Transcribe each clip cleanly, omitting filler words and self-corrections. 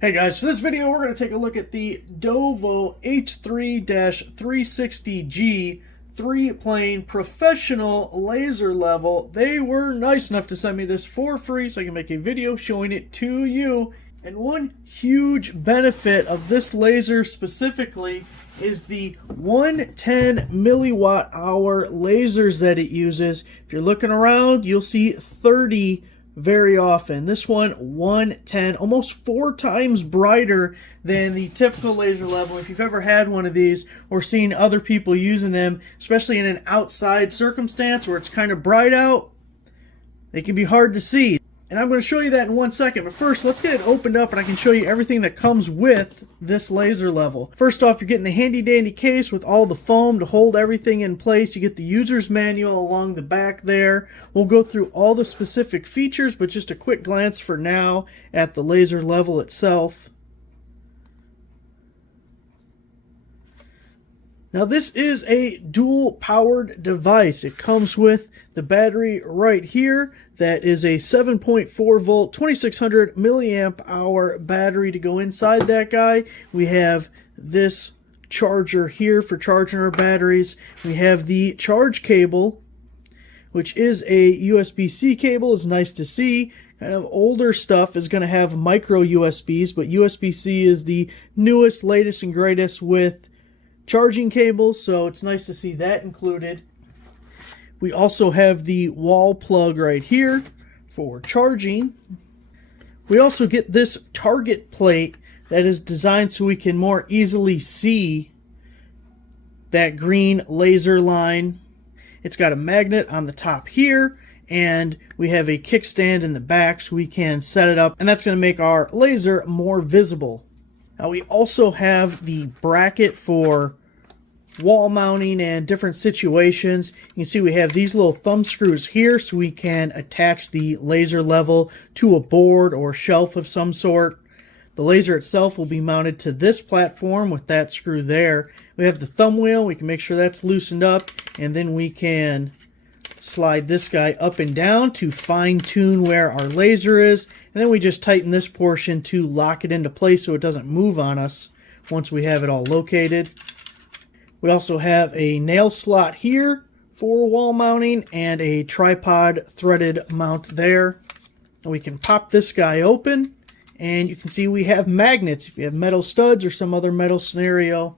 Hey guys, for this video we're going to take a look at the DOVOH H3-360G 3-plane professional laser level. They were nice enough to send me this for free so I can make a video showing it to you. And one huge benefit of this laser specifically is the 110 milliwatt hour lasers that it uses. If you're looking around, you'll see 30 very often. This one, 110, almost 4 times brighter than the typical laser level. If you've ever had one of these or seen other people using them, especially in an outside circumstance where it's kind of bright out, they can be hard to see. And I'm going to show you that in 1 second. But first, let's get it opened up and I can show you everything that comes with this laser level. First off, you're getting the handy dandy case with all the foam to hold everything in place. You get the user's manual along the back there. We'll go through all the specific features, but just a quick glance for now at the laser level itself. Now this is a dual powered device. It comes with the battery right here. That is a 7.4 volt, 2600 milliamp hour battery to go inside that guy. We have this charger here for charging our batteries. We have the charge cable, which is a USB-C cable. It's nice to see. Kind of older stuff is going to have micro USBs, but USB-C is the newest, latest, and greatest with charging cables, so it's nice to see that included. We also have the wall plug right here for charging. We also get this target plate that is designed so we can more easily see that green laser line. It's got a magnet on the top here, and we have a kickstand in the back so we can set it up, and that's going to make our laser more visible. Now we also have the bracket for wall mounting and different situations. You can see we have these little thumb screws here so we can attach the laser level to a board or shelf of some sort. The laser itself will be mounted to this platform with that screw there. We have the thumb wheel. We can make sure that's loosened up, and then we can slide this guy up and down to fine tune where our laser is, and then we just tighten this portion to lock it into place so it doesn't move on us once we have it all located. We also have a nail slot here for wall mounting and a tripod threaded mount there. And we can pop this guy open, and you can see we have magnets if you have metal studs or some other metal scenario.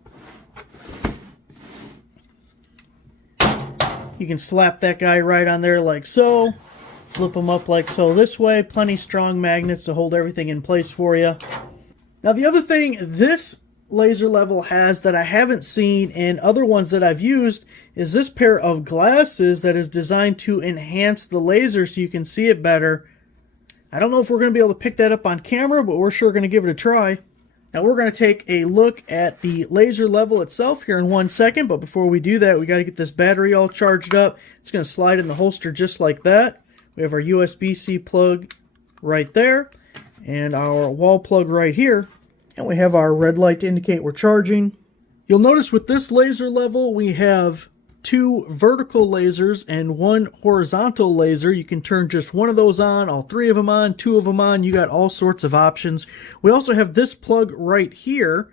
You can slap that guy right on there like so, flip them up like so this way. Plenty strong magnets to hold everything in place for you. Now the other thing this laser level has that I haven't seen in other ones that I've used is this pair of glasses that is designed to enhance the laser so you can see it better. I don't know if we're going to be able to pick that up on camera, but we're sure going to give it a try. Now we're going to take a look at the laser level itself here in 1 second, but before we do that, we got to get this battery all charged up. It's going to slide in the holster just like that. We have our USB-C plug right there and our wall plug right here. And we have our red light to indicate we're charging. You'll notice with this laser level we have 2 vertical lasers and 1 horizontal laser. You can turn just one of those on, all 3 of them on, 2 of them on. You got all sorts of options. We also have this plug right here,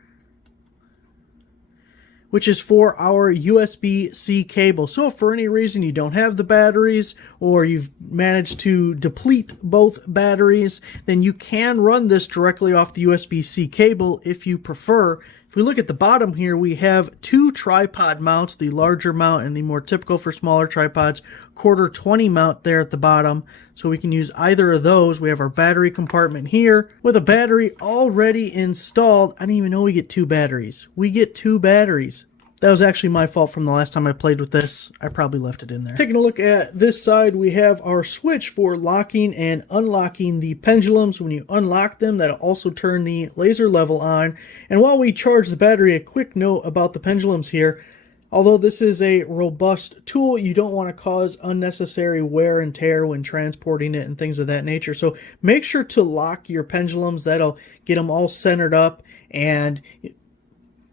which is for our USB-C cable. So if for any reason you don't have the batteries or you've managed to deplete both batteries, then you can run this directly off the USB-C cable if you prefer. If we look at the bottom here, we have 2 tripod mounts, the larger mount and the more typical for smaller tripods, 1/4-20 mount there at the bottom. So we can use either of those. We have our battery compartment here with a battery already installed. I didn't even know we get 2 batteries. We get 2 batteries. That was actually my fault from the last time I played with this. I probably left it in there. Taking a look at this side, we have our switch for locking and unlocking the pendulums. When you unlock them, that'll also turn the laser level on. And while we charge the battery, a quick note about the pendulums here. Although this is a robust tool, you don't want to cause unnecessary wear and tear when transporting it and things of that nature. So make sure to lock your pendulums. That'll get them all centered up, and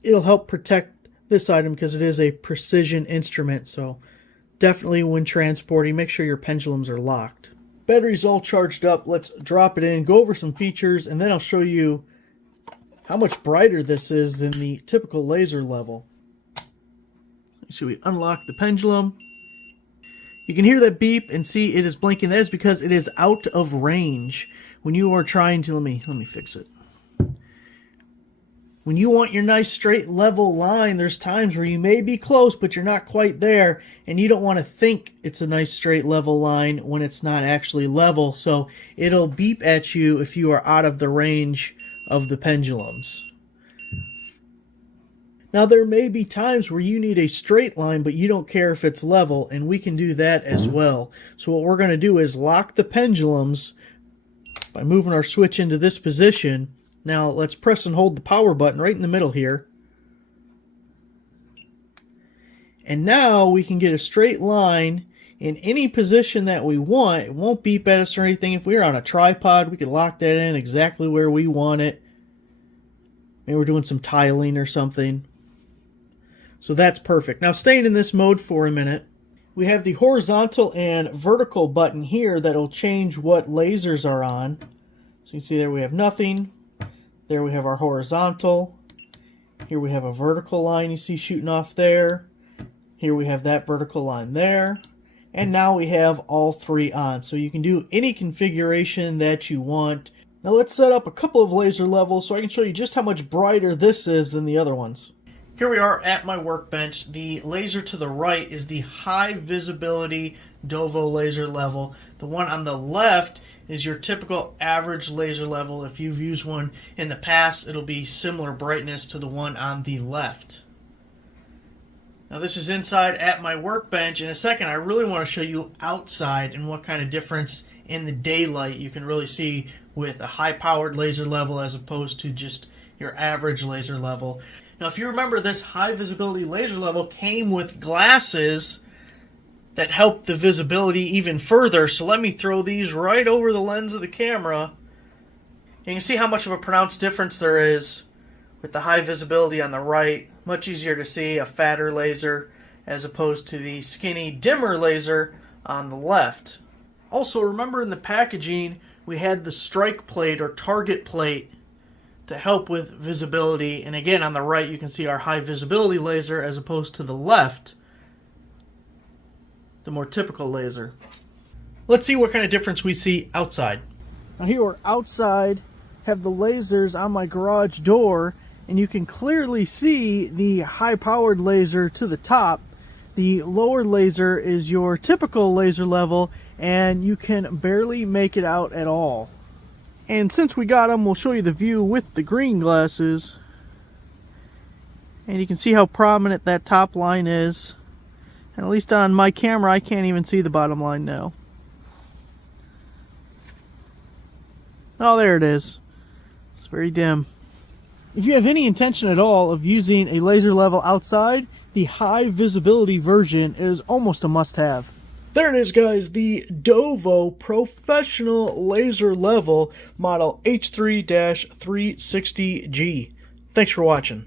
it'll help protect this item because it is a precision instrument. So definitely when transporting, make sure your pendulums are locked. Battery's all charged up. Let's drop it in, go over some features, and then I'll show you how much brighter this is than the typical laser level. So we unlock the pendulum. You can hear that beep and see it is blinking. That is because it is out of range. When you are trying to, let me fix it. When you want your nice straight level line, there's times where you may be close, but you're not quite there, and you don't want to think it's a nice straight level line when it's not actually level. So it'll beep at you if you are out of the range of the pendulums. Now there may be times where you need a straight line, but you don't care if it's level, and we can do that as well. So what we're going to do is lock the pendulums by moving our switch into this position. Now let's press and hold the power button right in the middle here. And now we can get a straight line in any position that we want. It won't beep at us or anything. If we were on a tripod, we could lock that in exactly where we want it. Maybe we're doing some tiling or something. So that's perfect. Now staying in this mode for a minute, we have the horizontal and vertical button here that will change what lasers are on. So you can see there we have nothing. There we have our horizontal. Here we have a vertical line you see shooting off there. Here we have that vertical line there. And now we have all three on. So you can do any configuration that you want. Now let's set up a couple of laser levels so I can show you just how much brighter this is than the other ones. Here we are at my workbench. The laser to the right is the high visibility DOVOH laser level. The one on the left is your typical average laser level. If you've used one in the past, it'll be similar brightness to the one on the left. Now this is inside at my workbench. In a second, I really want to show you outside and what kind of difference in the daylight you can really see with a high-powered laser level as opposed to just your average laser level. Now if you remember, this high visibility laser level came with glasses that help the visibility even further. So let me throw these right over the lens of the camera. You can see how much of a pronounced difference there is with the high visibility on the right. Much easier to see a fatter laser as opposed to the skinny, dimmer laser on the left. Also, remember in the packaging we had the strike plate or target plate to help with visibility. And again, on the right you can see our high visibility laser as opposed to the left, the more typical laser. Let's see what kind of difference we see outside. Now here we're outside, have the lasers on my garage door, and you can clearly see the high-powered laser to the top. The lower laser is your typical laser level, and you can barely make it out at all. And since we got them, we'll show you the view with the green glasses. And you can see how prominent that top line is. And at least on my camera, I can't even see the bottom line now. Oh, there it is. It's very dim. If you have any intention at all of using a laser level outside, the high visibility version is almost a must-have. There it is, guys, the DOVOH Professional Laser Level model H3-360G. Thanks for watching.